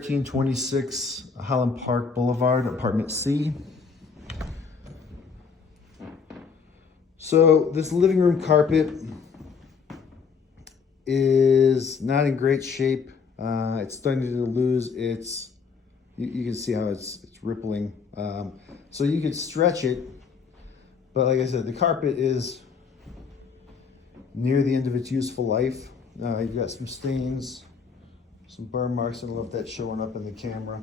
1326 Holland Park Boulevard, apartment C. So this living room carpet is not in great shape. It's starting to lose its, you can see how it's rippling. So you could stretch it, but like I said, the carpet is near the end of its useful life. You've got some stains, some burn marks. I don't know if that's showing up in the camera.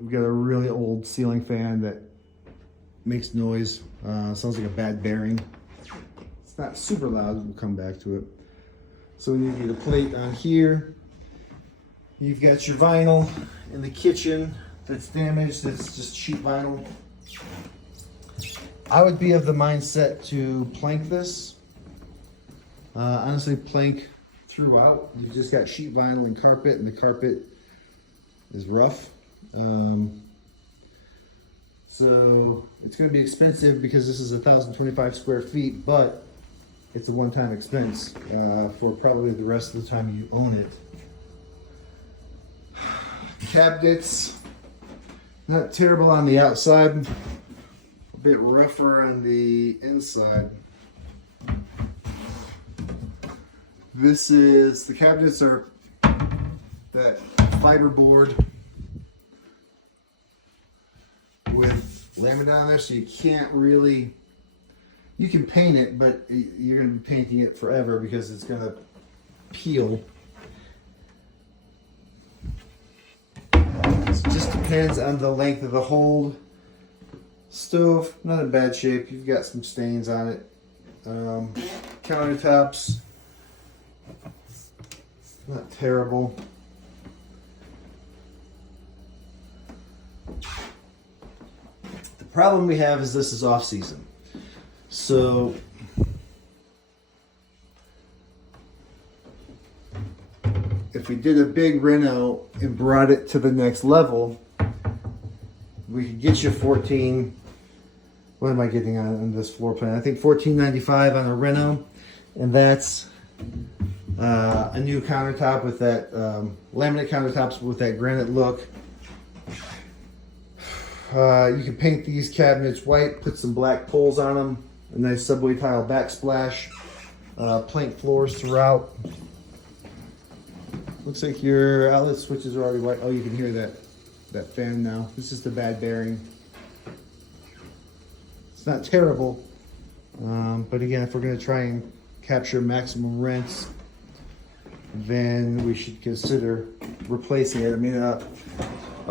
We've got a really old ceiling fan that makes noise. Sounds like a bad bearing. It's not super loud. We'll come back to it. So we need to get a plate on here. You've got your vinyl in the kitchen that's damaged. That's just sheet vinyl. I would be of the mindset to plank this. Honestly, plank throughout. You've just got sheet vinyl and carpet, and the carpet is rough. So it's going to be expensive because this is 1,025 square feet, but it's a one-time expense for probably the rest of the time you own it. Cabinets, not terrible on the outside, a bit rougher on the inside. The cabinets are that fiberboard with laminate on there, so you can't really, you can paint it, but you're going to be painting it forever because it's going to peel. It just depends on the length of the hold. Stove, not in bad shape. You've got some stains on it. Countertops, not terrible. The problem we have is this is off season. So if we did a big reno and brought it to the next level, we could get you 14. What am I getting on this floor plan? I think $14.95 on a reno, and that's a new countertop with that laminate countertops with that granite look. You can paint these cabinets white, put some black poles on them, a nice subway tile backsplash, plank floors throughout. Looks like your outlet switches are already white. Oh, you can hear that fan now. This is the bad bearing. It's not terrible, but again, if we're going to try and capture maximum rents, then we should consider replacing it. I mean, a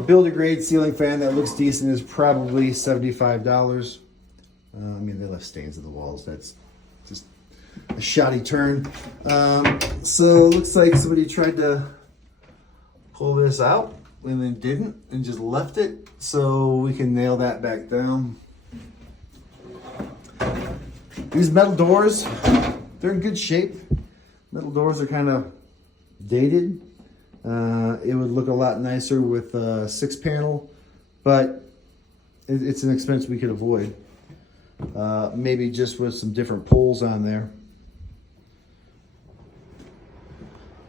builder grade ceiling fan that looks decent is probably $75. I mean, they left stains in the walls. That's just a shoddy turn. So it looks like somebody tried to pull this out and then didn't and just left it. So we can nail that back down. These metal doors, they're in good shape. Metal doors are kind of dated. It would look a lot nicer with a 6-panel, but it's an expense we could avoid. Maybe just with some different poles on there.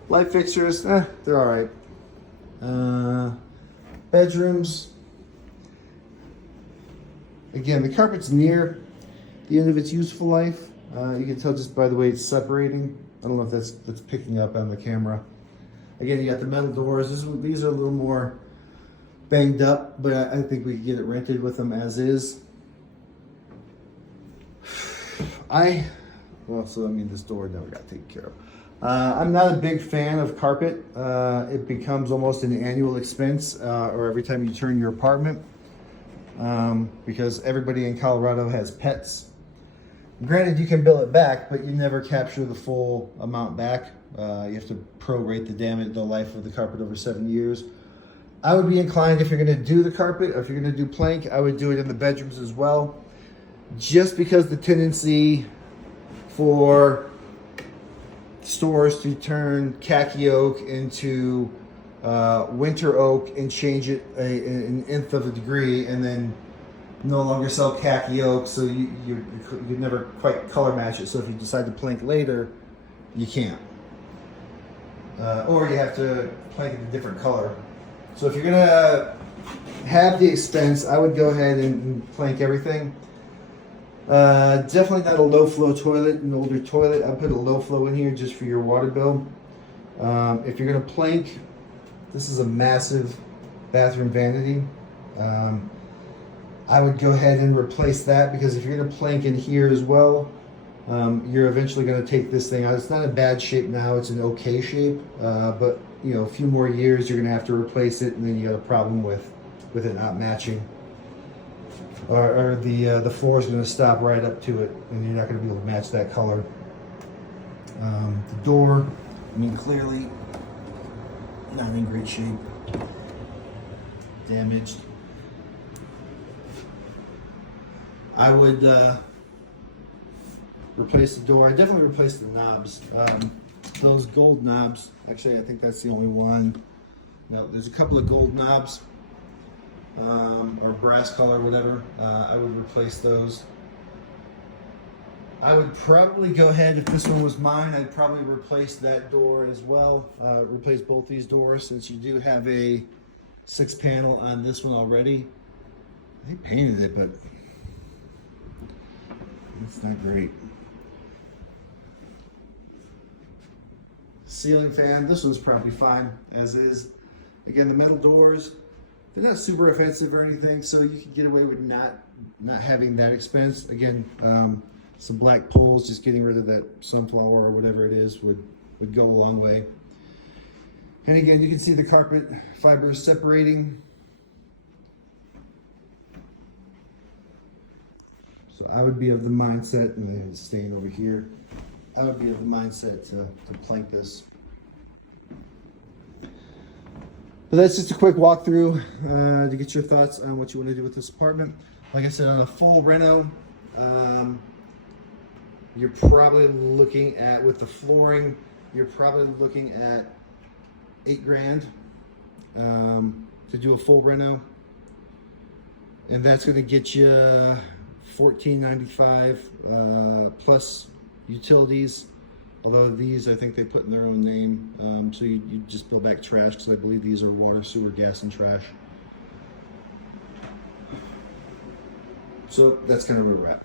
Light fixtures, they're all right. Bedrooms. Again, the carpet's near the end of its useful life. You can tell just by the way it's separating. I don't know if that's picking up on the camera. Again, you got the metal doors. These are a little more banged up, but I think we can get it rented with them as is. This door never got taken care of. I'm not a big fan of carpet. It becomes almost an annual expense, or every time you turn your apartment, because everybody in Colorado has pets. Granted, you can bill it back, but you never capture the full amount back. You have to prorate the life of the carpet over 7 years. I would be inclined, if you're going to do the carpet, or if you're going to do plank, I would do it in the bedrooms as well. Just because the tendency for stores to turn khaki oak into winter oak and change it an nth of a degree and then no longer sell khaki oak, so you never quite color match it. So if you decide to plank later, you can't. Or you have to plank it a different color. So if you're gonna have the expense, I would go ahead and plank everything. Definitely not a low flow toilet, an older toilet. I'll put a low flow in here just for your water bill. If you're gonna plank, this is a massive bathroom vanity. I would go ahead and replace that, because if you're gonna plank in here as well, you're eventually gonna take this thing out. It's not in bad shape now, it's in okay shape, but you know, a few more years you're gonna have to replace it, and then you got a problem with it not matching. Or the floor is going to stop right up to it, and you're not going to be able to match that color. The door, I mean, clearly not in great shape, damaged. I would replace the door. I definitely replace the knobs. Those gold knobs, actually I think that's the only one. No, there's a couple of gold knobs. Or brass color, whatever. I would replace those. I would probably go ahead, if this one was mine, I'd probably replace that door as well. Replace both these doors, since you do have a 6-panel on this one already. They painted it, but it's not great. Ceiling fan, this one's probably fine as is. Again, the metal doors, they're not super offensive or anything, so you can get away with not having that expense. Again, some black poles, just getting rid of that sunflower or whatever it is would go a long way. And again, you can see the carpet fibers separating. So I would be of the mindset, and then it's staying over here, I would be of the mindset to plank this. But that's just a quick walkthrough to get your thoughts on what you want to do with this apartment. Like I said, on a full reno, you're probably looking at, with the flooring, you're probably looking at $8 grand to do a full reno, and that's going to get you $14.95 plus utilities. Although these, I think they put in their own name, so you just bill back trash, because I believe these are water, sewer, gas, and trash. So that's kind of where we're at.